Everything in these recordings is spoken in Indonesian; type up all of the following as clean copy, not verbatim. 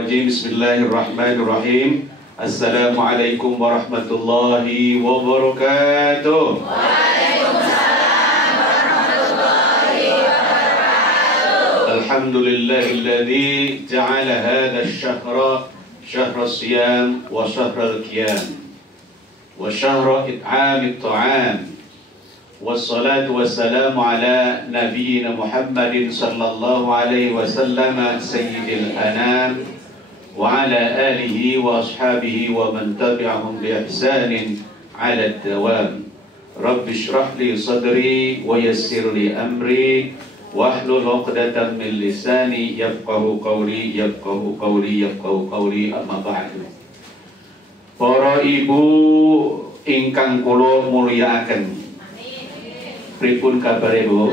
Rajim. Bismillahirrahmanirrahim. Assalamualaikum warahmatullahi wabarakatuh. Waalaikumsalam warahmatullahi wabarakatuh. Alhamdulillahilladzi ja'ala hadha ash-shahra syahra siyam wa syahra al-qiyam wa syahra it'am at-ta'am. Wassalatu wassalamu ala nabiyyina Muhammadin sallallahu alaihi wasallam sayyidil anam wa ala alihi wa ashabihi wa man tabi'ahum bi ihsanin ala ad-dawam. Rabbi shrah li sadri wa yassir li amri wahlul 'uqdatam min lisani yafqahu qawli amma ba'du. Para ibu ingkang kula mulyakaken, pripun kabar ibu?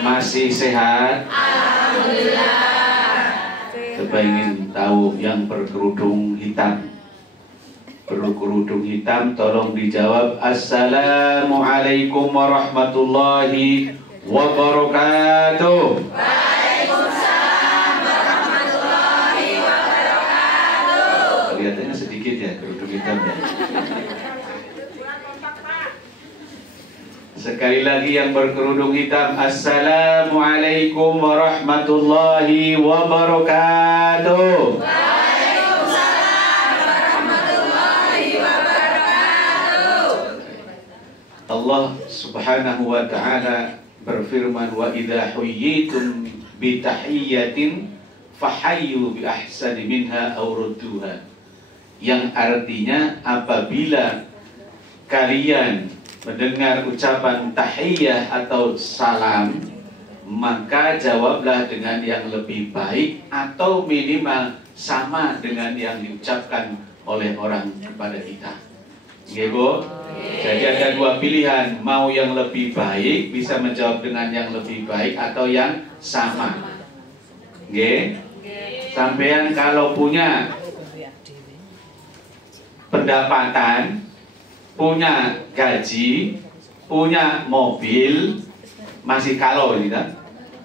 Masih sehat? Alhamdulillah. Coba ingin tahu yang berkerudung hitam. Berkerudung hitam tolong dijawab. Assalamualaikum warahmatullahi wabarakatuh. Waalaikumsalam warahmatullahi wabarakatuh. Kelihatannya sedikit ya kerudung hitam ya. Sekali lagi yang berkerudung hitam. Assalamualaikum warahmatullahi wabarakatuh. Waalaikumsalam warahmatullahi wabarakatuh. Allah subhanahu wa ta'ala berfirman, wa idha huyyitum bitahiyyatin fahayyu bi ahsani minha aw rudduha, yang artinya apabila kalian mendengar ucapan tahiyyah atau salam, maka jawablah dengan yang lebih baik atau minimal sama dengan yang diucapkan oleh orang kepada kita. Nggih, Bu? Jadi ada dua pilihan, mau yang lebih baik bisa menjawab dengan yang lebih baik atau yang sama. Nggih? Sampean kalau punya pendapatan, punya gaji, punya mobil, masih kalau ini kan,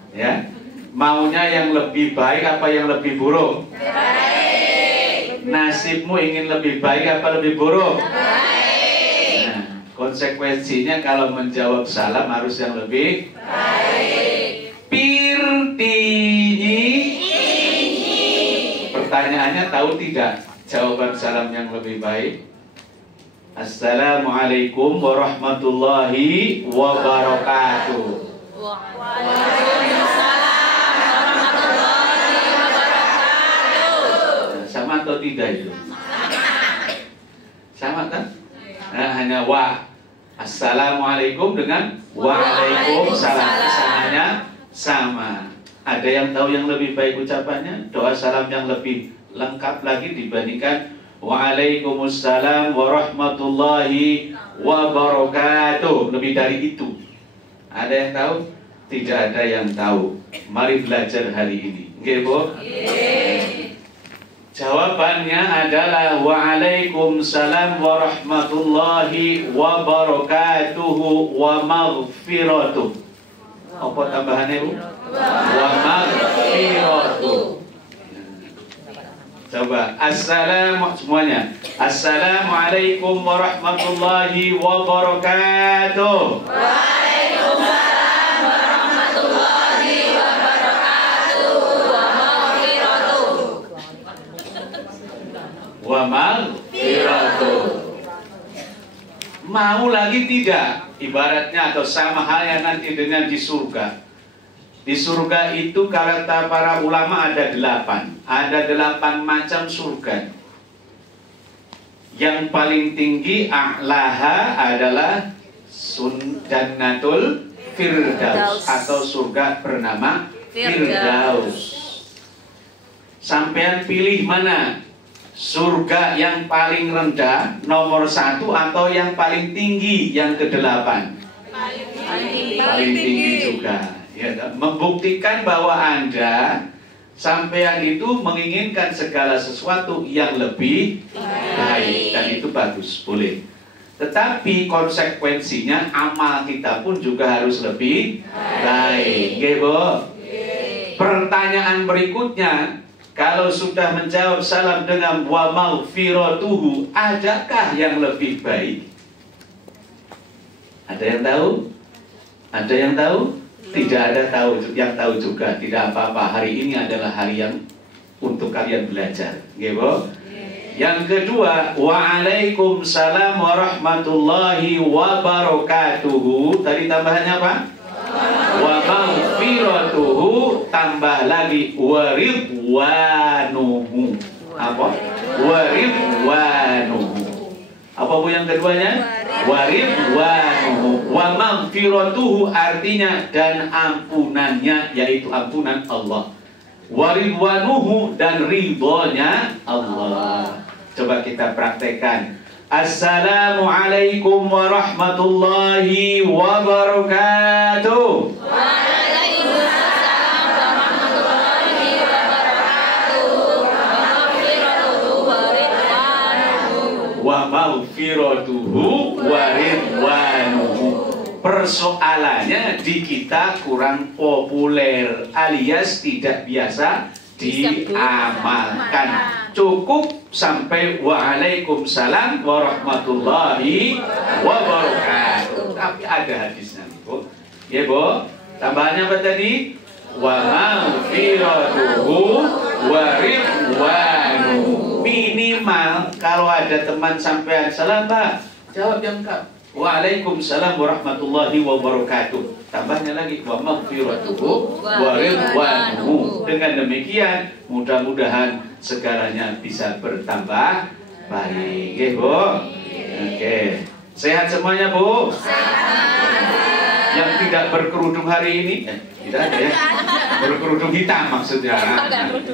ya, maunya yang lebih baik apa yang lebih buruk? Baik. Nasibmu ingin lebih baik apa lebih buruk? Baik. Nah, konsekuensinya kalau menjawab salam harus yang lebih Baik. Pirtinyi. Pertanyaannya, tahu tidak jawaban salam yang lebih baik? Assalamualaikum warahmatullahi wabarakatuh. Waalaikumsalam warahmatullahi wabarakatuh. Sama atau tidak itu? Sama kan? Nah, hanya wa. Assalamualaikum dengan waalaikumsalam, kesananya sama. Ada yang tahu yang lebih baik ucapannya? Doa salam yang lebih lengkap lagi dibandingkan Waalaikumsalam warahmatullahi wabarakatuh. Lebih dari itu. Ada yang tahu? Tidak ada yang tahu. Mari belajar hari ini. Nggih, Bu? Jawabannya adalah Waalaikumsalam warahmatullahi wabarakatuh wa maghfiratuh. Apa tambahannya, Bu? Wa maghfiratuh. Coba, semuanya. Assalamualaikum warahmatullahi wabarakatuh. Waalaikumsalam warahmatullahi wabarakatuh. Wa maghfiratuh. Mau lagi tidak? Ibaratnya atau sama halnya nanti dengan di surga. Di surga itu kata para ulama ada 8. Ada 8 macam surga. Yang paling tinggi a'laha adalah Jannatul Firdaus atau surga bernama Firdaus. Sampean pilih mana? Surga yang paling rendah nomor 1 atau yang paling tinggi yang ke-8? Paling tinggi juga. Ya, membuktikan bahwa Anda sampean itu menginginkan segala sesuatu yang lebih baik, dan itu bagus, boleh. Tetapi konsekuensinya amal kita pun juga harus lebih baik. Nggih, Bu? Pertanyaan berikutnya, kalau sudah menjawab salam dengan wa maghfiratuhu, adakah yang lebih baik? Ada yang tahu? Ada yang tahu? Tidak ada yang tahu juga. Tidak apa-apa. Hari ini adalah hari yang untuk kalian belajar. Gitu? Yang kedua, waalaikumsalam warahmatullahi wabarakatuh. Tadi tambahannya apa? Wa maghfiratuhu, tambah lagi waridwanuhu. Apa? Waridwanuhu. Apa bu yang keduanya? Waridwanuhu. Wa maghfiratuhu artinya dan ampunannya, yaitu ampunan Allah. Waridwanuhu dan ridhonya Allah. Coba kita praktekkan. Assalamualaikum warahmatullahi wabarakatuh. Waalaikumsalam warahmatullahi wabarakatuh. Wa maghfiratuhu wa ridwanuhu. Persoalannya di kita kurang populer alias tidak biasa diamalkan. Cukup sampai waalaikumsalam warahmatullahi wabarakatuh. Tapi ada hadisnya, Bu. Ya, Bu. Tambahannya apa tadi? Wa maghfiratuhu wa ridwanuhu. Minimal kalau ada teman sampean salam, Pak, jawab yang lengkap. Waalaikumsalam warahmatullahi wabarakatuh. Tambahnya lagi wa maghfiratuhu wa ridwanuhu. Dengan demikian mudah-mudahan segalanya bisa bertambah baik. Oke, Bu? Oke. Sehat semuanya, Bu? Yang tidak berkerudung hari ini? Tidak ada ya? Berkerudung hitam maksudnya.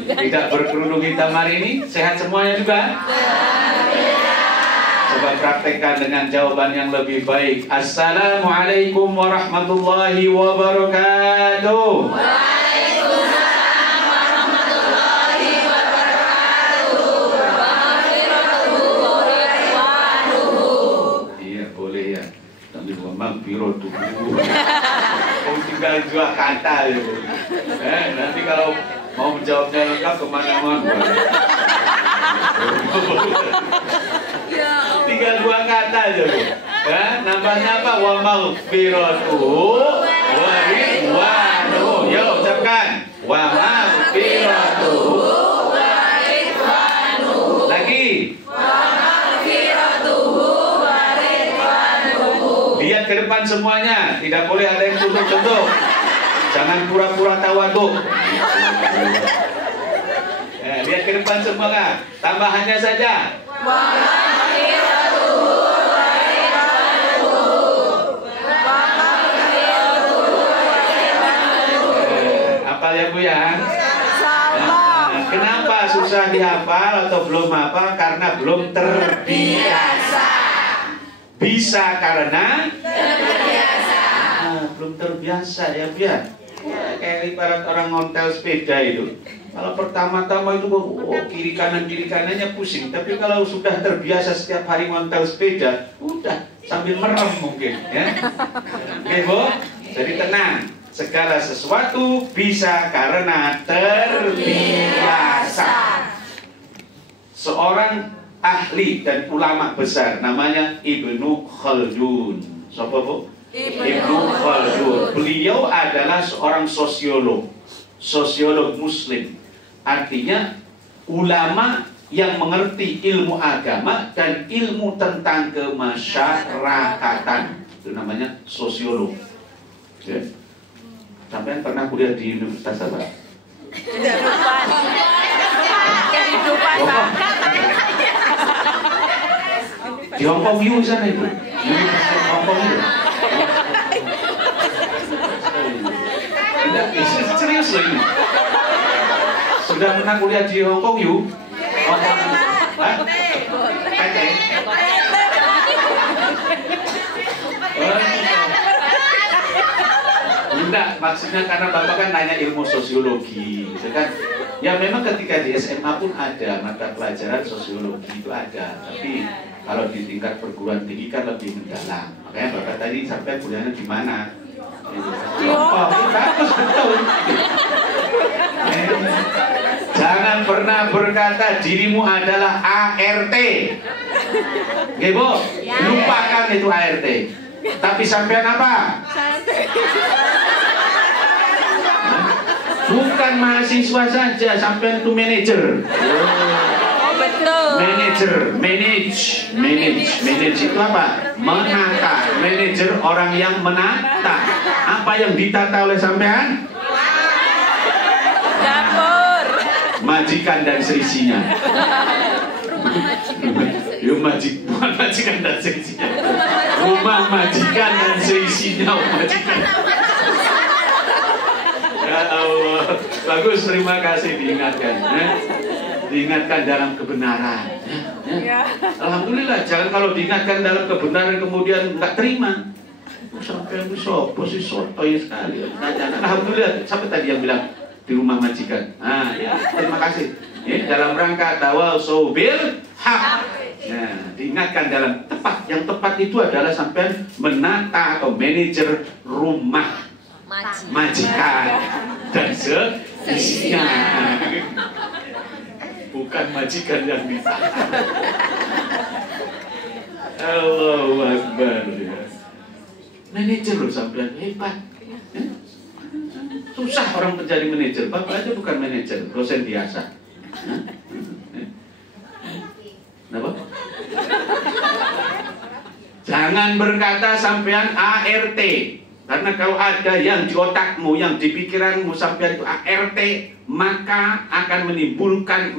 Tidak berkerudung hitam hari ini? Sehat semuanya juga? Coba praktekkan dengan jawaban yang lebih baik. Assalamualaikum warahmatullahi wabarakatuh. Waalaikumsalam warahmatullahi wabarakatuh. Iya boleh ya. Tapi memang biro tubuh. Tinggal dua kata ya, Bu. Nanti kalau mau menjawabnya lengkap kemana-mana. Tinggal dua kata aja, Bu. Nambahnya apa? Wa maghfiratuhu wa ridwanuhu. Yo, ucapkan. Wa maghfiratuhu wa ridwanuhu. Lagi. Wa maghfiratuhu wa ridwanuhu. Lihat ke depan semuanya. Tidak boleh ada yang tunduk-tunduk. Jangan pura-pura tawaduk. Lihat ke depan semua. Tambahannya saja. Hafal ya, Bu ya? Kenapa susah dihafal atau belum hafal? Karena belum terbiasa. Bisa karena terbiasa. Belum terbiasa ya, Bu ya? Kayak ibarat orang ngontel sepeda itu. Kalau pertama-tama itu kiri kanannya pusing. Tapi kalau sudah terbiasa setiap hari ngontel sepeda, udah sambil merem mungkin ya. Oke, Bu? Jadi tenang. Segala sesuatu bisa karena terbiasa. Seorang ahli dan ulama besar namanya Ibnu Khaldun. Siapa, Bu? Ibnu Khaldun. Beliau adalah seorang sosiolog Muslim. Artinya ulama yang mengerti ilmu agama dan ilmu tentang kemasyarakatan. Itu namanya sosiolog. Ya. Sampai pernah kuliah di Universitas apa? Kehidupan, Pak. Di Hongkong U sana itu. Universitas Hongkong itu. Serius loh ini. Sudah pernah kuliah di Hongkong U? Hongkong. Hah? PT. Enggak, maksudnya karena Bapak kan nanya ilmu sosiologi, gitu kan? Ya memang ketika di SMA pun ada mata pelajaran sosiologi itu ada, tapi kalau di tingkat perguruan tinggi kan lebih mendalam. Makanya Bapak tadi sampai kuliahnya di mana? Di Hongkong. Bagus betul. Jangan pernah berkata dirimu adalah ART. Nggih, Bu? Lupakan itu ART. Tapi sampean apa? Bukan mahasiswa saja, sampean itu manajer. Betul. Manage itu apa? Menata. Manajer orang yang menata. Apa yang ditata oleh sampean? Dapur. Majikan dan seisinya. Bukan majikan dan seisinya. Rumah majikan dan seisinya. Majikan. Ya Allah, bagus, terima kasih diingatkan. Diingatkan dalam kebenaran. Alhamdulillah, jangan kalau diingatkan dalam kebenaran kemudian nggak terima. Sampai sopo sih sotoy sekali. Alhamdulillah, siapa tadi yang bilang di rumah majikan? Ya, terima kasih. Dalam rangka tawasau bil haq. Nah, diingatkan dalam tepat. Yang tepat itu adalah sampai menata atau manajer rumah majikan dan seisinya. Bukan majikan yang ditata. Allahu Akbar. Manajer loh sampean, hebat. Susah orang menjadi manajer. Bapak aja bukan manajer, dosen biasa. Kenapa? Jangan berkata sampean ART. Karena kalau ada yang di otakmu, yang di pikiranmu sampai itu ART, maka akan menimbulkan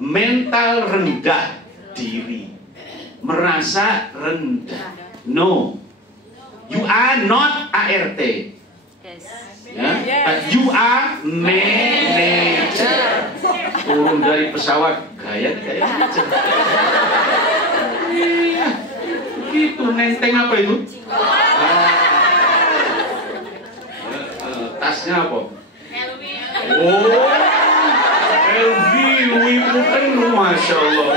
mental rendah diri, merasa rendah. No, you are not ART, but you are manager. Turun dari pesawat gaya manager. Itu nenteng apa itu? Tasnya apa? Oh, LV, Louis Vuitton, masya Allah.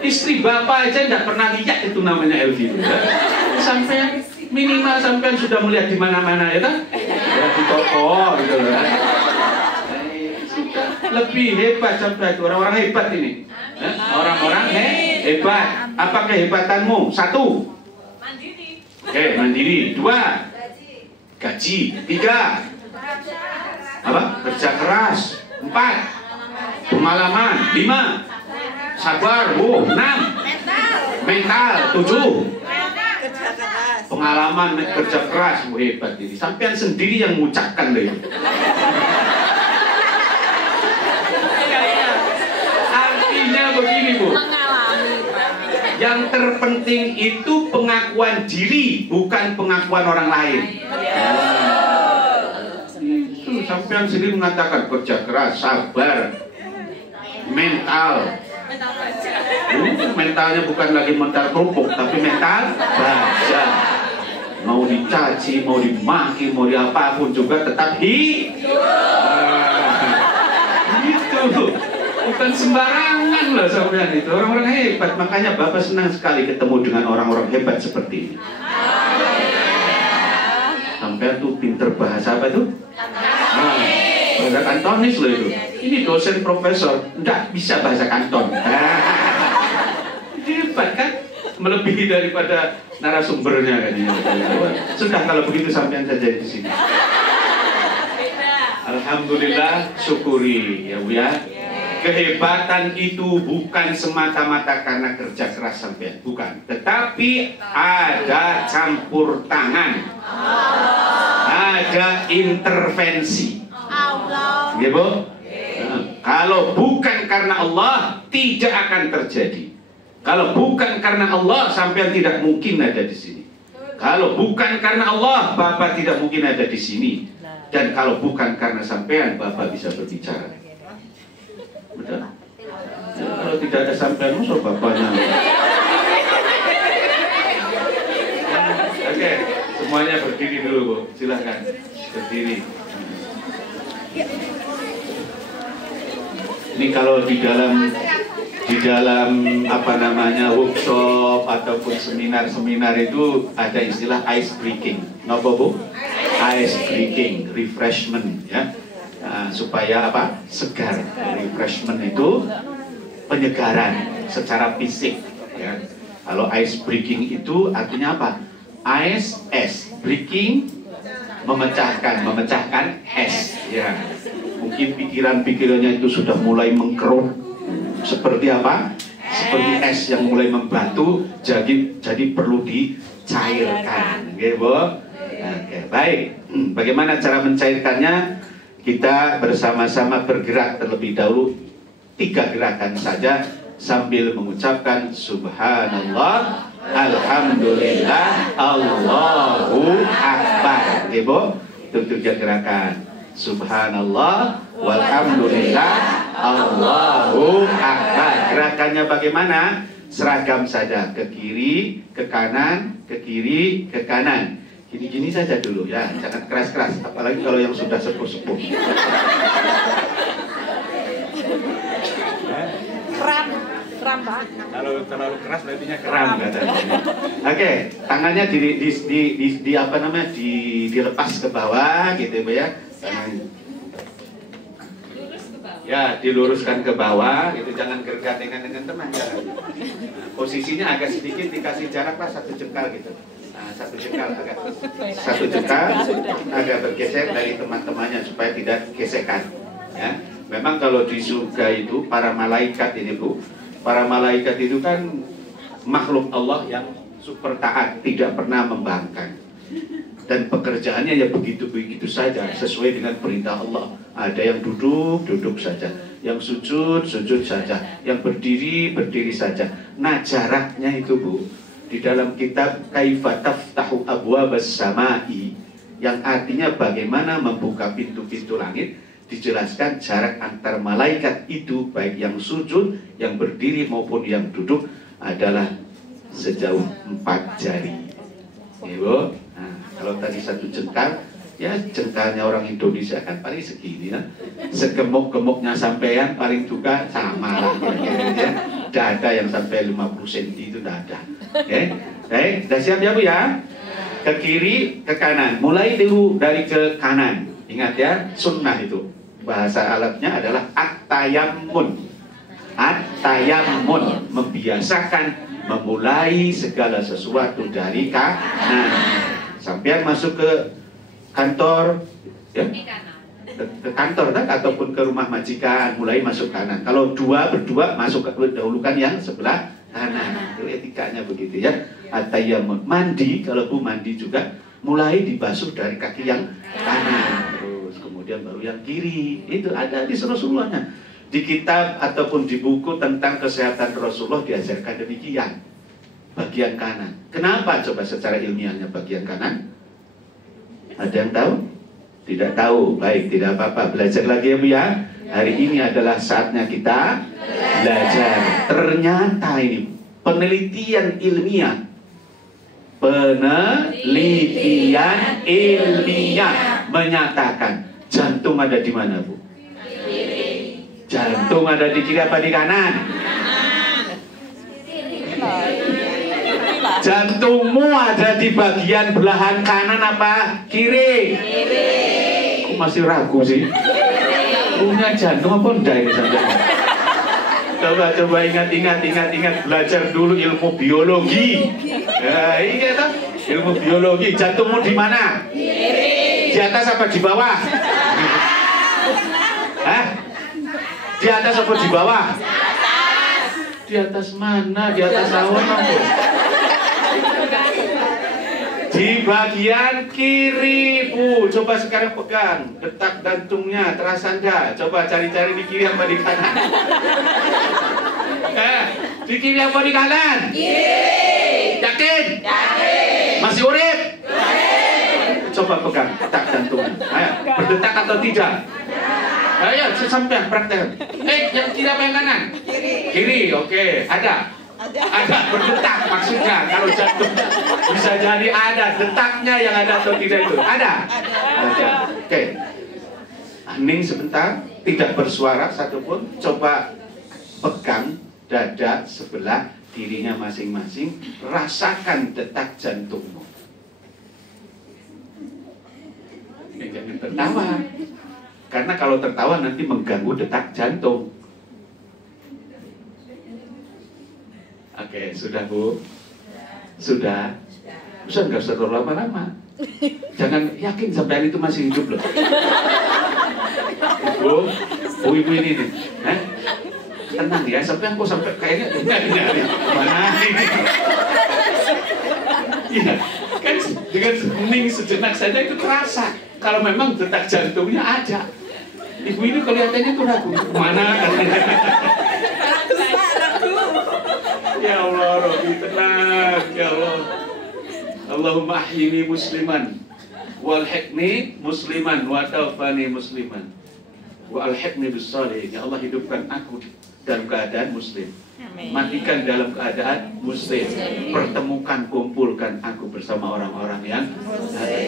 Istri bapak aja tidak pernah lihat itu namanya LV. Sampai minimal sampai sudah melihat di mana-mana ya kan? Ya di toko gitu kan. Lebih hebat sampai itu orang-orang hebat ini. Orang-orang hebat. Apa kehebatanmu? 1. Mandiri. Oke, mandiri. 2. Gaji. 3. Apa? Kerja keras. 4. Pengalaman. 5. Sabar. 6. Mental. 7. Pengalaman kerja keras. Hebat ini. Sampean sendiri yang mengucapkan deh. Artinya begini, Bu. Yang terpenting itu pengakuan diri, bukan pengakuan orang lain. Itu sampean sendiri mengatakan kerja keras, sabar, mental. Mentalnya bukan lagi mental kerupuk, tapi mental baja. Mau dicaci, mau dimaki, mau diapapun juga tetap hidup. Itu. Bukan sembarangan loh sampean itu, orang-orang hebat. Makanya Bapak senang sekali ketemu dengan orang-orang hebat seperti ini. Sampean tuh pinter bahasa apa tuh? Bahasa Kantonis loh itu. Ini dosen profesor, enggak bisa bahasa Kanton. Hebat kan? Melebihi daripada narasumbernya kan ini. Sudah kalau begitu sampean saja di sini. Alhamdulillah, syukuri ya Bu ya. Kehebatan itu bukan semata-mata karena kerja keras sampean, bukan. Tetapi ada campur tangan, ada intervensi. Ya Bu? Kalau bukan karena Allah, tidak akan terjadi. Kalau bukan karena Allah, sampean tidak mungkin ada di sini. Kalau bukan karena Allah, Bapak tidak mungkin ada di sini. Dan kalau bukan karena sampean, Bapak bisa berbicara. Betul? Ya, kalau tidak ada sampean, musuh bapaknya. Oke, semuanya berdiri dulu Bu, silahkan berdiri. Ini kalau di dalam apa namanya workshop ataupun seminar itu ada istilah ice breaking. Napa Bu? Ice breaking, refreshment ya. Nah, supaya apa? Segar. Refreshment itu penyegaran secara fisik. Ya. Kalau ice breaking itu artinya apa? Ice, es, breaking, memecahkan es. Ya. Mungkin pikiran-pikirannya itu sudah mulai mengkerut. Seperti apa? Seperti es yang mulai membatu, jadi perlu dicairkan. Oke, Bu? Oke, baik. Bagaimana cara mencairkannya? Kita bersama-sama bergerak terlebih dahulu 3 gerakan saja sambil mengucapkan Subhanallah, Alhamdulillah, Allahu Akbar. Oke, Bu? Itu 3 gerakan. Subhanallah, walhamdulillah, Allahu Akbar. Gerakannya bagaimana? Seragam saja, ke kiri, ke kanan, ke kiri, ke kanan. Gini-gini saja dulu ya, jangan keras-keras, apalagi kalau yang sudah sepuh-sepuh. Kram, Pak. Kalau terlalu keras berarti kram katanya. Oke, tangannya di apa namanya? Dilepas ke bawah gitu ya. Ya, diluruskan ke bawah gitu, jangan gergatengan dengan teman ya. Posisinya agak sedikit dikasih jarak lah 1 jengkal gitu. Nah, 1 jengkal agak bergeser dari teman-temannya supaya tidak gesekan ya. Memang kalau di surga itu para malaikat ini, Bu, para malaikat itu kan makhluk Allah yang super taat, tidak pernah membangkang, dan pekerjaannya ya begitu-begitu saja sesuai dengan perintah Allah. Ada yang duduk saja, yang sujud saja, yang berdiri saja. Nah, jaraknya itu, Bu, di dalam kitab Kaifa Taftahu Abwabas Samai, yang artinya bagaimana membuka pintu-pintu langit, dijelaskan jarak antar malaikat itu, baik yang sujud, yang berdiri maupun yang duduk, adalah sejauh 4 jari. Ya, Bu? Nah, kalau tadi 1 jengkal, ya jengkalnya orang Indonesia kan paling segini ya. Segemuk-gemuknya sampean paling juga sama lah ya. Tidak ada yang sampai 50 cm itu, tidak ada. Oke, baik, sudah siap ya, Bu ya? Ke kiri, ke kanan. Mulai dulu dari ke kanan. Ingat ya, sunnah itu. Bahasa Arabnya adalah at-tayammun. At-tayammun, membiasakan memulai segala sesuatu dari kanan. Sampai masuk ke kantor, ya, ke kantor kan, ataupun ke rumah majikan, mulai masuk kanan. Kalau berdua masuk ke dahulukan yang sebelah kanan. Itu etikanya begitu ya. At-tayammun. Mandi, kalau Bu mandi juga mulai dibasuh dari kaki yang kanan, terus kemudian baru yang kiri. Itu ada di Rasulullahnya. Di kitab ataupun di buku tentang kesehatan Rasulullah diajarkan demikian. Bagian kanan. Kenapa coba secara ilmiahnya bagian kanan? Ada yang tahu? Tidak tahu. Baik, tidak apa-apa. Belajar lagi ya, Bu ya. Hari ini adalah saatnya kita belajar. Ternyata ini penelitian ilmiah. Penelitian ilmiah menyatakan jantung ada di mana, Bu? Jantung ada di kiri apa di kanan? Jantungmu ada di bagian belahan kanan apa kiri? Kok masih ragu sih? Punya jantung apa enggak ini sampai? Coba ingat belajar dulu ilmu biologi. Ya, iya toh, ilmu biologi. Jantungmu di mana? Kiri. Di atas apa di bawah? Hah? Di atas apa di bawah? Di atas mana? Di atas awan apa? Di bagian kiri, Bu. Coba sekarang pegang detak jantungnya, terasa enggak? Coba cari-cari di kiri apa di kanan? Di kiri apa di kanan? Kiri. Yakin? Yakin. Masih urip? Urip. Coba pegang detak jantungnya. Ayo, berdetak atau tidak? Ayo, sampai praktek. Yang kiri apa yang kanan? Kiri. Kiri, oke. Ada berdetak maksudnya. Kalau jantung bisa jadi ada detaknya yang ada atau tidak itu. Ada. Oke. Hening sebentar, tidak bersuara satupun. Coba pegang dada sebelah dirinya masing-masing, rasakan detak jantungmu. Jangan tertawa. Karena kalau tertawa nanti mengganggu detak jantung. Oke, sudah Bu? Sudah? Nggak usah terlalu lama-lama. Jangan yakin sampai itu masih hidup loh. Bu ibu ini nih. Tenang ya, sampai kayaknya mana ini. Iya, kan dengan hening sejenak saja itu terasa. Kalau memang detak jantungnya ada. Ibu ini kelihatannya tuh ragu. Mana? Ya Allah, Robi tenang. Ya Allah. Allahumma ahyini musliman walhiqni musliman wa tawfani musliman wa alhiqni bis-shalihin. Ya Allah, hidupkan aku dalam keadaan muslim. Matikan dalam keadaan muslim. Pertemukan, kumpulkan aku bersama orang-orang yang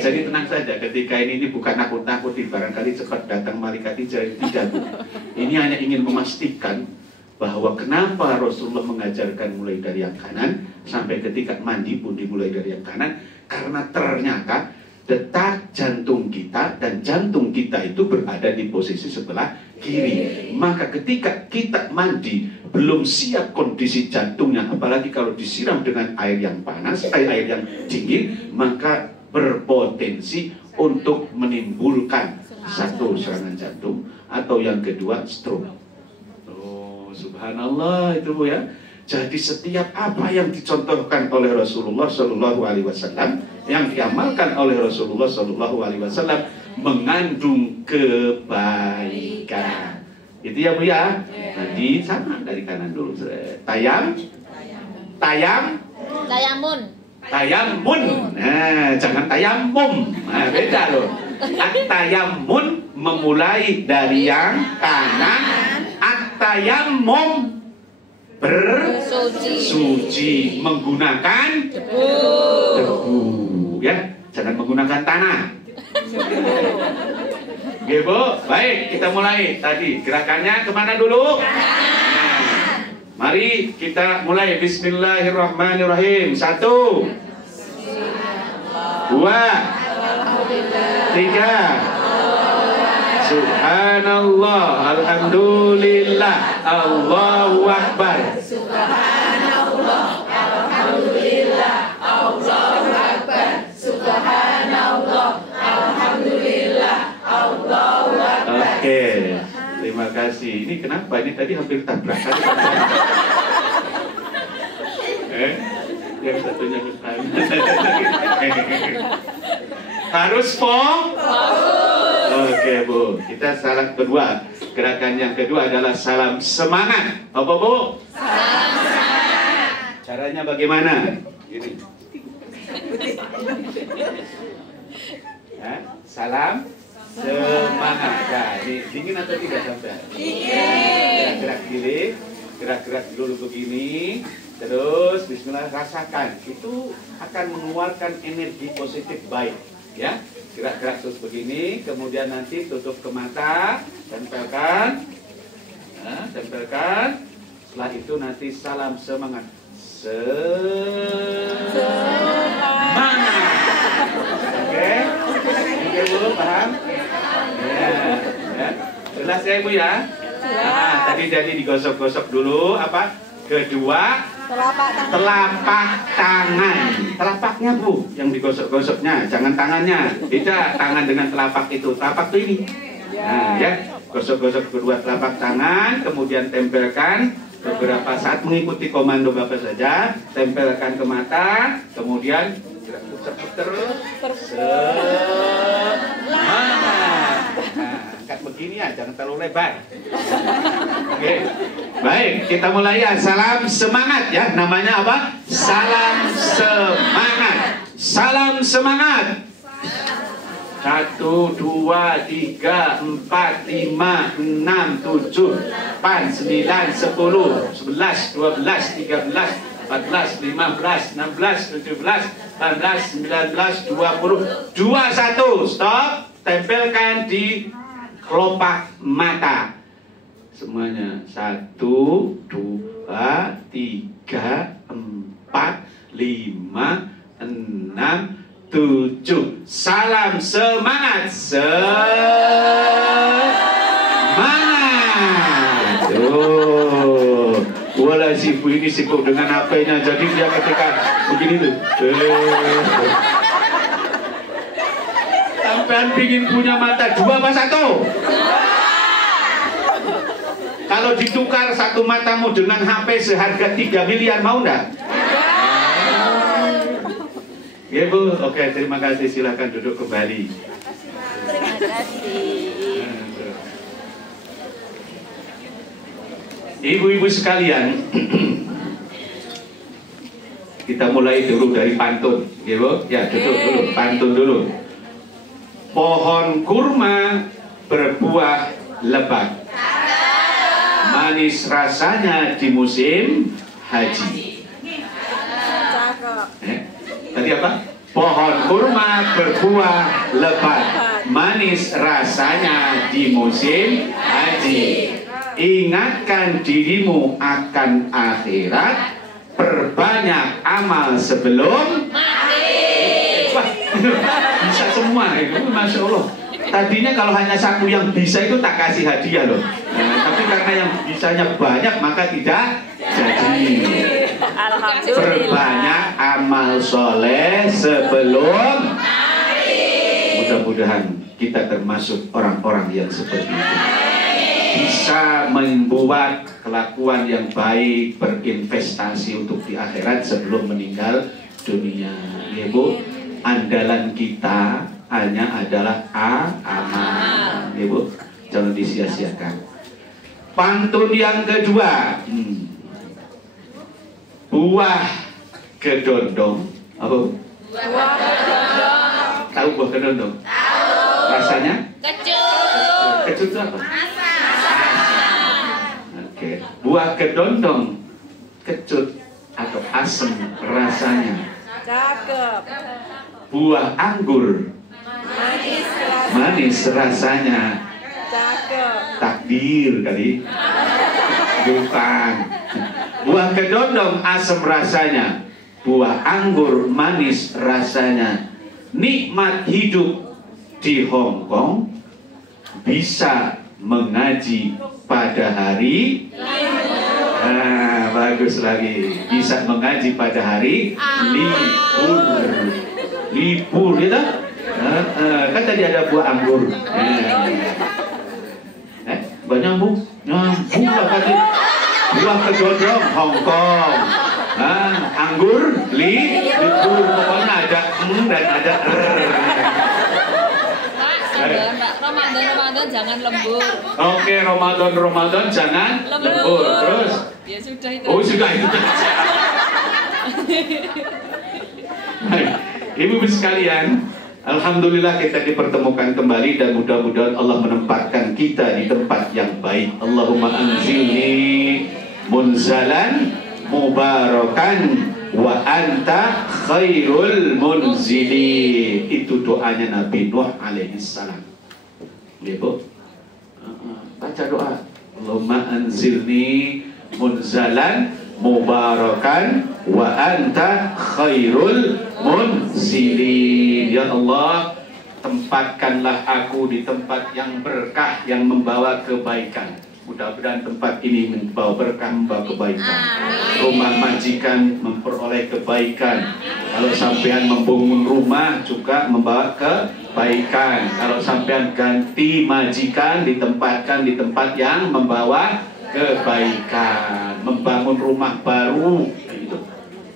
jadi tenang saja. Ketika ini bukan nakut-nakuti, barangkali cepat datang malaikat jadi tidak. Ini hanya ingin memastikan bahwa kenapa Rasulullah mengajarkan mulai dari yang kanan sampai ketika mandi pun dimulai dari yang kanan, karena ternyata detak jantung kita dan jantung kita itu berada di posisi sebelah kiri. Maka ketika kita mandi belum siap kondisi jantungnya, apalagi kalau disiram dengan air yang panas, air yang dingin, maka berpotensi untuk menimbulkan satu serangan jantung atau yang kedua stroke. Subhanallah itu Bu ya. Jadi setiap apa yang dicontohkan oleh Rasulullah Shallallahu Alaihi Wasallam, yang diamalkan oleh Rasulullah Shallallahu Alaihi Wasallam mengandung kebaikan. Itu ya Bu ya. Nanti sama dari kanan dulu. Tayamun. Nah, jangan tayamum. Nah, beda loh. At-tayamun memulai dari yang kanan. At-tayammum bersuci menggunakan debu, ya, jangan menggunakan tanah. Oke Bu, baik, kita mulai. Tadi gerakannya kemana dulu? Nah, mari kita mulai. Bismillahirrahmanirrahim. 1, 2, 3. Subhanallah, alhamdulillah, Allahu Akbar. Subhanallah, alhamdulillah, Allahu Akbar. Subhanallah, alhamdulillah, Allahu Akbar. Oke, terima kasih. Ini kenapa? Ini tadi hampir tabrakan. Yang satunya besar. Harus fokus. Oke Bu, kita salam kedua. Gerakan yang kedua adalah salam semangat. Apa Bu? Salam semangat. Caranya bagaimana? Ini. Salam semangat. Nah, ini dingin atau tidak sampai? Dingin. Gerak gini, gerak-gerak dulu begini. Terus Bismillah, rasakan. Itu akan mengeluarkan energi positif baik. Ya, gerak-gerak terus begini, kemudian nanti tutup ke mata, tempelkan, tempelkan. Setelah itu nanti salam semangat, semangat. Oke, Bu, paham? Ya. Jelas ya Bu ya? Nah, tadi jadi digosok-gosok dulu apa? Kedua, telapak tangan. Telapaknya Bu, yang digosok-gosoknya, jangan tangannya. Beda tangan dengan telapak itu. Telapak itu ini. Nah, ya, gosok-gosok kedua telapak tangan, kemudian tempelkan beberapa saat mengikuti komando Bapak saja. Tempelkan ke mata, kemudian putar-putar. Semangat. Nah, angkat begini ya, jangan terlalu lebar. Oke. Baik, kita mulai ya. Salam semangat ya. Namanya apa? Salam semangat. Salam semangat. 1, 2, 3, 4, 5, 6, 7, 8, 9, 10, 11, 12, 13, 14, 15, 16, 17, 18, 19, 20, 21. Stop. Tempelkan di kelopak mata. Semuanya. 1, 2, 3, 4, 5, 6, 7. Salam semangat. si ibu ini sibuk dengan HP-nya, jadi dia ketika begini tuh sampean pingin punya mata dua apa satu? Kalau ditukar satu matamu dengan HP seharga 3 miliar mau enggak? Ya Bu, oke, terima kasih, silakan duduk kembali. Terima kasih. Ibu-ibu sekalian, kita mulai dulu dari pantun, ya Bu? Ya, duduk dulu, pantun dulu. Pohon kurma berbuah lebat, manis rasanya di musim haji. Tadi apa? Pohon kurma berbuah lebat, manis rasanya di musim haji. Ingatkan dirimu akan akhirat, perbanyak amal sebelum mati. Wah, bisa semua itu, Masya Allah. Tadinya kalau hanya satu yang bisa itu tak kasih hadiah loh. Nah, tapi karena yang bisanya banyak maka tidak jadi. Alhamdulillah. Perbanyak amal soleh sebelum mati. Mudah-mudahan kita termasuk orang-orang yang seperti itu. Bisa membuat kelakuan yang baik, berinvestasi untuk di akhirat sebelum meninggal dunia. Ya Bu, andalan kita hanya adalah amal. Ya Bu, jangan disia-siakan. Pantun yang kedua, buah kedondong. Apa? Buah kedondong. Tahu buah kedondong? Tahu. Rasanya? Kecut. Kecut itu apa? Oke. Buah kedondong kecut atau asam rasanya. Cakep. Buah anggur manis rasanya. Cakep. Takdir kali. Bukan. Buah kedondong asam rasanya, buah anggur manis rasanya. Nikmat hidup di Hong Kong, bisa mengaji pada hari bagus lagi, bisa mengaji pada hari libur ya kan? Kan tadi ada buah anggur, nyambung lah tadi. Buah kedondong Hong Kong, anggur libur, pokoknya ada dan ada Ramadan jangan lembur. Oke, Ramadan jangan lembur. Terus? Ya sudah itu. Oh sudah itu. Baik, ibu-ibu sekalian, alhamdulillah kita dipertemukan kembali dan mudah-mudahan Allah menempatkan kita di tempat yang baik. Allahumma anzilni munzalan mubarakan wa anta khairul munzilin. Itu doanya Nabi Nuh alaihi salam. Ya Bu, baca doa. Allahumma anzilni munzalan mubarakan wa anta khairul munzilin. Ya Allah, tempatkanlah aku di tempat yang berkah, yang membawa kebaikan. Mudah-mudahan tempat ini membawa berkah, membawa kebaikan. Rumah majikan memperoleh kebaikan. Kalau sampean membangun rumah juga membawa kebaikan. Kalau sampean ganti majikan, ditempatkan di tempat yang membawa kebaikan. Membangun rumah baru,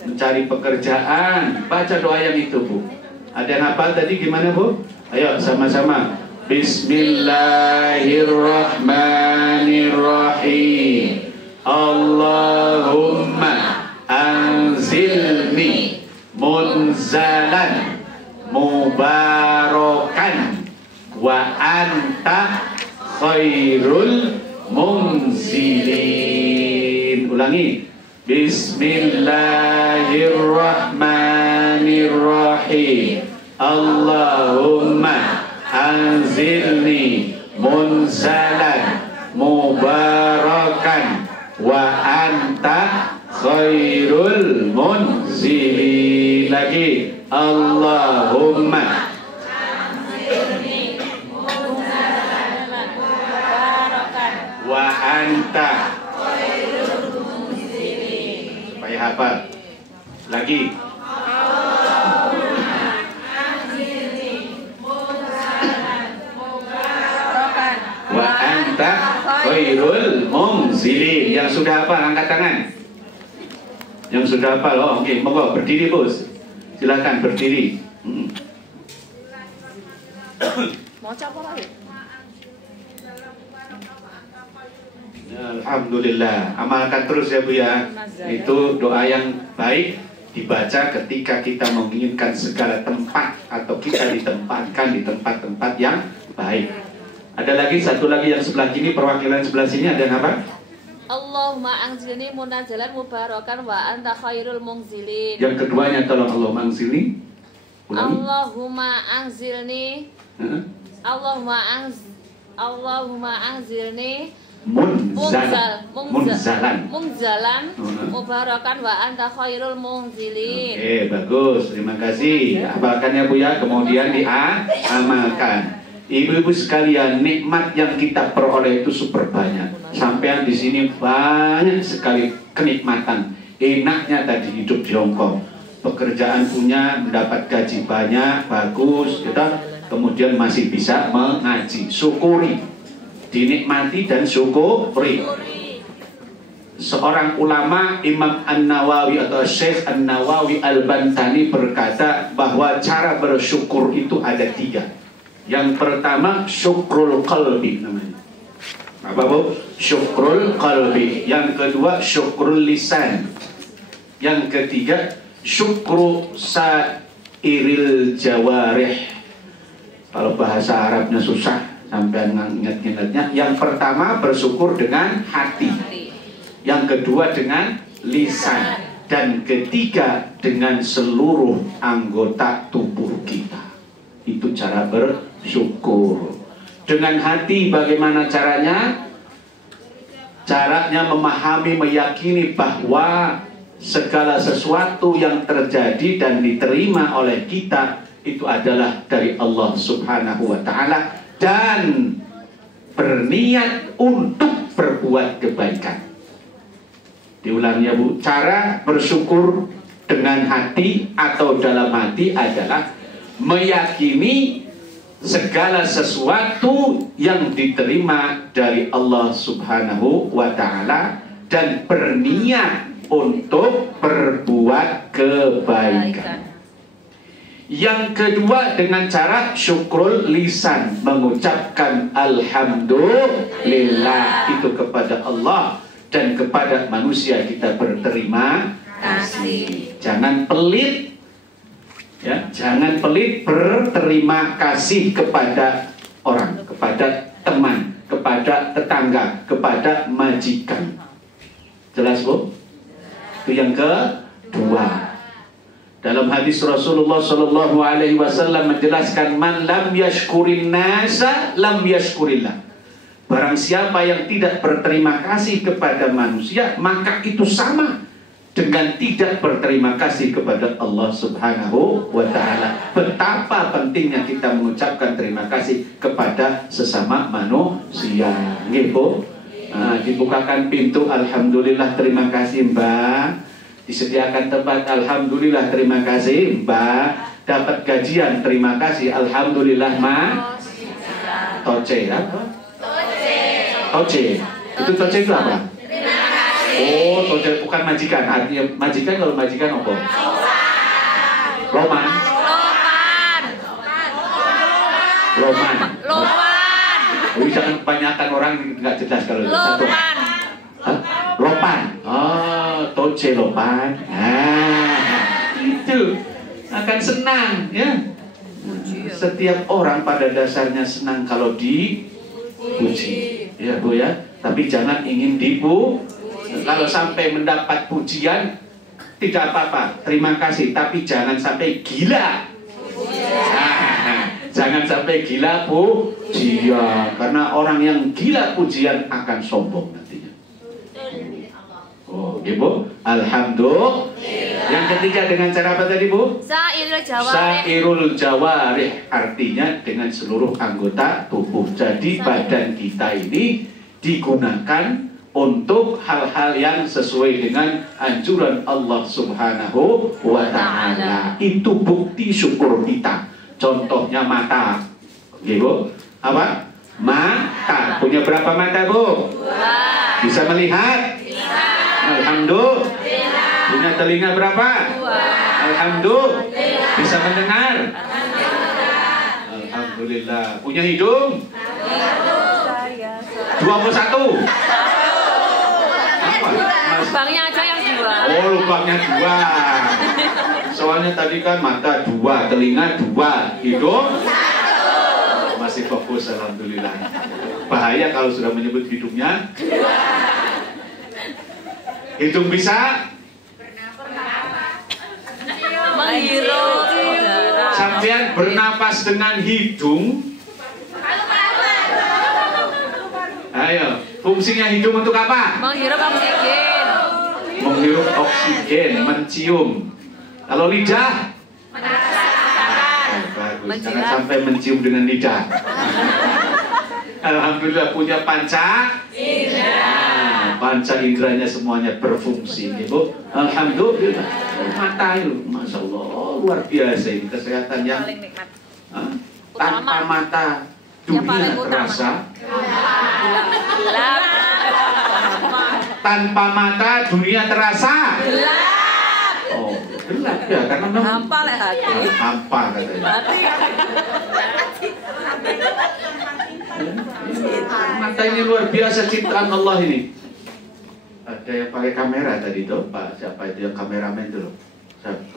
mencari pekerjaan, baca doa yang itu Bu. Ada yang hafal tadi gimana Bu? Ayo sama-sama. Bismillahirrahmanirrahim. Allahumma anzilni munzalan mubarakan wa anta khairul munzilin. Ulangi. Bismillahirrahmanirrahim. Allahumma anzilni munzalan mubarakan wa anta khairul munzilin. Lagi. Allahumma anzilni munzalan mubarakan wa anta khairul munzilin. Apa? Lagi. Wa anta khairul munzilin. Yang sudah hafal angkat tangan. Yang sudah hafal, oh oke, monggo berdiri bos. Silakan berdiri. Mau apa lagi? Alhamdulillah, amalkan terus ya Bu ya. Itu doa yang baik dibaca ketika kita menginginkan segala tempat atau kita ditempatkan di tempat-tempat yang baik. Ada lagi satu lagi yang sebelah kini, perwakilan sebelah sini ada yang apa? Allahumma anzilni munazalan mubarakan wa anta khairul munzilin. Yang keduanya tolong Allahumma anzilni. Allahumma anzilni. Allahumma anzilni munzalan mubarakan wa anta khairul munzilin. Oke, bagus. Terima kasih. Hafalkan ya Bu ya, kemudian diamalkan. Ibu-ibu sekalian, nikmat yang kita peroleh itu super banyak. Sampean di sini banyak sekali kenikmatan. Enaknya tadi hidup di Hongkong, pekerjaan punya, mendapat gaji banyak, bagus, gitu. Kemudian masih bisa mengaji. Syukuri, dinikmati dan syukuri. Seorang ulama, Imam An-Nawawi atau Syekh An-Nawawi Al-Bantani berkata bahwa cara bersyukur itu ada 3. Yang pertama syukrul qalbi namanya. Apa Bu? Syukrul qalbi. Yang kedua syukrul lisan. Yang ketiga syukru sairil jawarih. Kalau bahasa Arabnya susah sampai ingat-ingatnya. Yang pertama bersyukur dengan hati. Yang kedua dengan lisan. Dan ketiga dengan seluruh anggota tubuh kita. Itu cara bersyukur. Dengan hati bagaimana caranya? Caranya memahami, meyakini bahwa segala sesuatu yang terjadi dan diterima oleh kita itu adalah dari Allah Subhanahu wa Ta'ala, dan berniat untuk berbuat kebaikan. Diulang ya Bu, cara bersyukur dengan hati atau dalam hati adalah meyakini segala sesuatu yang diterima dari Allah Subhanahu wa Ta'ala dan berniat untuk berbuat kebaikan. Yang kedua dengan cara syukrul lisan, mengucapkan alhamdulillah itu kepada Allah dan kepada manusia kita berterima kasih. Jangan pelit. Ya, jangan pelit berterima kasih kepada orang, kepada teman, kepada tetangga, kepada majikan. Jelas Bu? Itu yang kedua. Dalam hadis Rasulullah Shallallahu Alaihi Wasallam menjelaskan, man lam yashkurin nasa lam yashkurillah. Barang siapa yang tidak berterima kasih kepada manusia, maka itu sama dengan tidak berterima kasih kepada Allah Subhanahu wa Ta'ala. Betapa pentingnya kita mengucapkan terima kasih kepada sesama manusia. Gitu. Dibukakan pintu, alhamdulillah, terima kasih Mbak. Disediakan tempat, alhamdulillah, terima kasih Mbak. Dapat gajian, terima kasih, alhamdulillah Ma. Toce apa? Toce. Itu toce itu apa? Oh, toce bukan majikan. Artinya majikan, kalau majikan apa? Loman. Loman. Oh, jangan kebanyakan orang nggak jelas kalau itu satu. Lopan. Oh, toce lopan. Itu akan senang ya. Setiap orang pada dasarnya senang kalau dipuji. Ya Bu ya. Tapi jangan ingin kalau sampai mendapat pujian tidak apa-apa, terima kasih, tapi jangan sampai gila. Jangan sampai gila pujian, karena orang yang gila pujian akan sombong nantinya. Oh, Ibu, alhamdulillah. Yang ketiga dengan cara apa tadi Bu? Sairul jawarih, artinya dengan seluruh anggota tubuh. Jadi badan kita ini digunakan untuk hal-hal yang sesuai dengan anjuran Allah Subhanahu wa Ta'ala. Itu bukti syukur kita. Contohnya mata. Ibu, apa? Mata. Punya berapa mata, Bu? 2. Bisa melihat? Bisa. Alhamdulillah. Punya telinga berapa? 2. Alhamdulillah. Bisa mendengar? Alhamdulillah. Alhamdulillah. Punya hidung? 21. Apa? Lubangnya aja yang 2. Oh, lubangnya 2. Soalnya tadi kan mata 2, telinga 2, hidung 1. Masih fokus, alhamdulillah. Bahaya kalau sudah menyebut hidungnya 2. Hidung bisa menghirup udara. Sampean bernapas dengan hidung. Ayo, fungsinya hidung untuk apa? Menghirup oksigen. Menghirup oksigen, mencium. Kalau lidah? Bagus, jangan sampai mencium dengan lidah. Alhamdulillah punya panca indera. Panca inderanya semuanya berfungsi, Ibu. Alhamdulillah. Mata itu, masya Allah, luar biasa ini kesehatan yang tanpa mata dunia terasa. Tanpa mata dunia terasa. Oh, gelap ya, karena memang hampa lah hati. Hampa katanya. Mata ini luar biasa ciptaan Allah ini. Ada yang pakai kamera tadi tuh, Pak. Siapa itu yang kameramen tuh?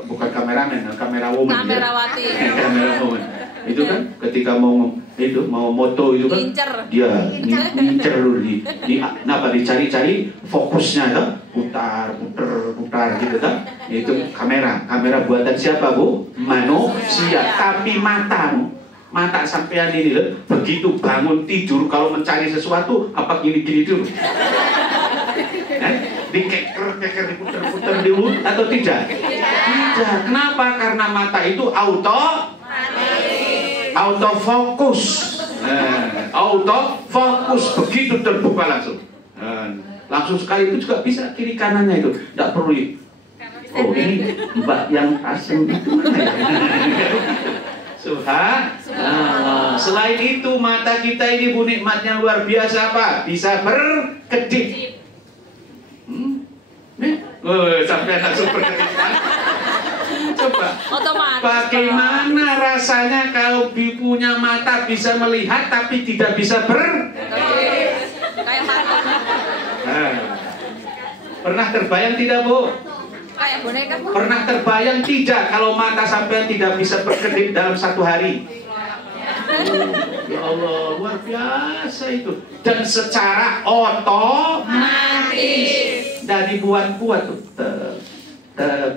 Bukan kameramen, kamera woman. Kamerawati. Ya? Kamera woman. Itu kan ketika mau moto itu kan Ngincer. dia ngincer dulu dicari-cari fokusnya tuh, putar gitu tuh. Itu kamera buatan siapa, Bu? Manusia. Tapi mata sampean ini loh, begitu bangun tidur kalau mencari sesuatu apa gini dulu? Dikeker diputer dulu atau tidak? Tidak. Kenapa? Karena mata itu autofokus. Autofokus begitu terbuka langsung. Langsung sekali itu juga bisa kiri kanannya itu. Tidak perlu. Oh ini Mbak yang asem itu mana ya? Subhanallah. Selain itu mata kita ini Bu nikmatnya luar biasa apa? Bisa berkedip. Sampai langsung berkedip. Coba. Otomatis. Bagaimana rasanya kalau punya mata bisa melihat tapi tidak bisa kayak mata. Pernah terbayang tidak, Bu? Kayak boneka, Bu. Pernah terbayang tidak kalau mata sampai tidak bisa berkedip dalam 1 hari? Ya Allah, luar biasa itu. Dan secara otomatis. Dan dibuat-buat tuh.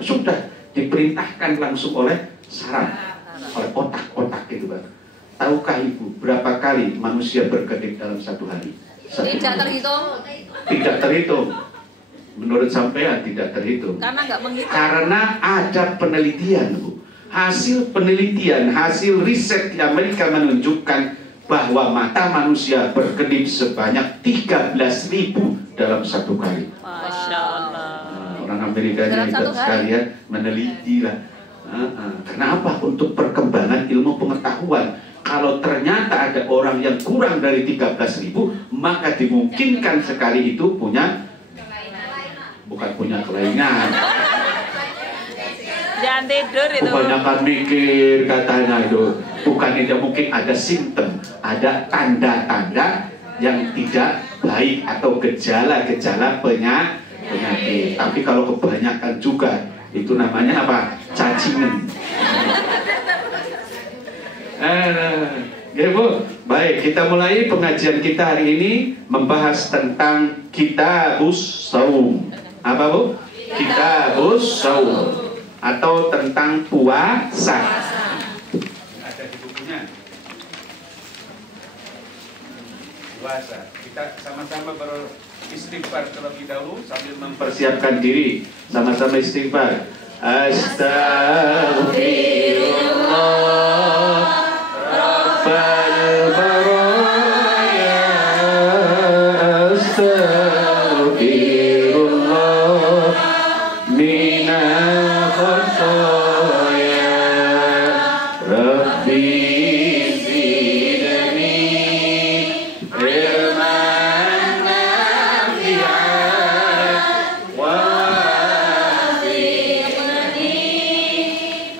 Sudah diperintahkan langsung oleh saraf, oleh otak itu, Bang. Tahukah Ibu berapa kali manusia berkedip dalam 1 hari? Tidak terhitung. Tidak terhitung. Menurut sampean tidak terhitung. Karena nggak menghitung. Karena ada penelitian, Bu. Hasil penelitian, hasil riset di Amerika menunjukkan bahwa mata manusia berkedip sebanyak 13.000 dalam 1 kali. Masya Allah. Orang Amerikanya hebat sekali ya, meneliti lah. Kenapa? Untuk perkembangan ilmu pengetahuan. Kalau ternyata ada orang yang kurang dari 13.000, maka dimungkinkan sekali itu bukan punya kelainan. Jangan tidur itu. Kebanyakan mikir katanya itu. Bukan itu, mungkin ada simptom, ada tanda-tanda yang tidak baik atau gejala-gejala penyakit. Tapi kalau kebanyakan juga itu namanya apa? Cacingan. Ya Bu, baik, kita mulai pengajian kita hari ini membahas tentang Kitabus Shaum. Apa Bu? Kitabus Shaum atau tentang puasa. Ada di bukunya. Puasa. Kita sama-sama beristighfar terlebih dahulu sambil mempersiapkan diri. Sama-sama istighfar. Astaghfirullah Rabbal baraya. Astaghfirullah ilman nafi'an wa wafiqni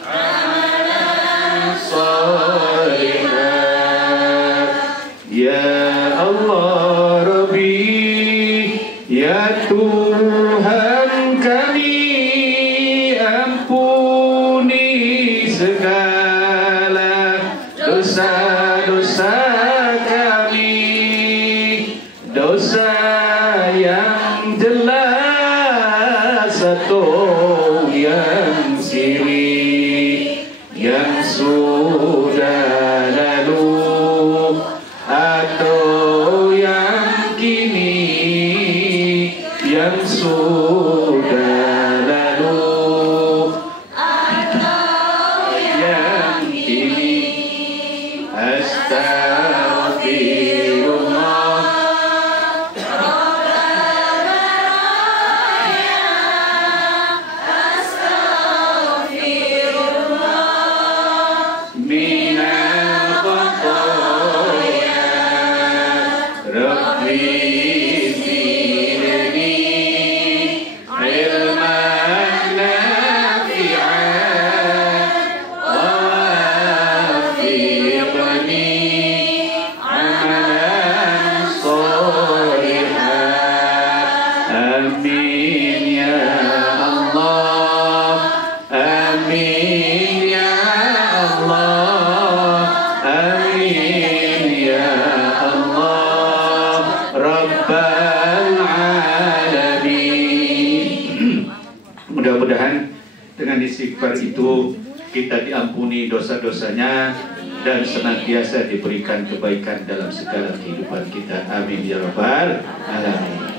amalan shalihan. Ya Allah Rabbi, ya Tuhan kami, ampuni segala dosa-dosa kami, dosa yang jelas atau yang siri, yang sudah lalu atau yang kini, yang sudah lalu atau yang kini. Astaghfirullah minal khotoya, Rabbi zidni ilman nafi'an wa wafiqni amalan shalihan. Amin ya Allah, amin ya Allah, amin ya Allah Rabbal alamin. Mudah-mudahan dengan istighfar itu kita diampuni dosa-dosanya dan senantiasa diberikan kebaikan dalam segala kehidupan kita. Amin ya Rabbal alamin.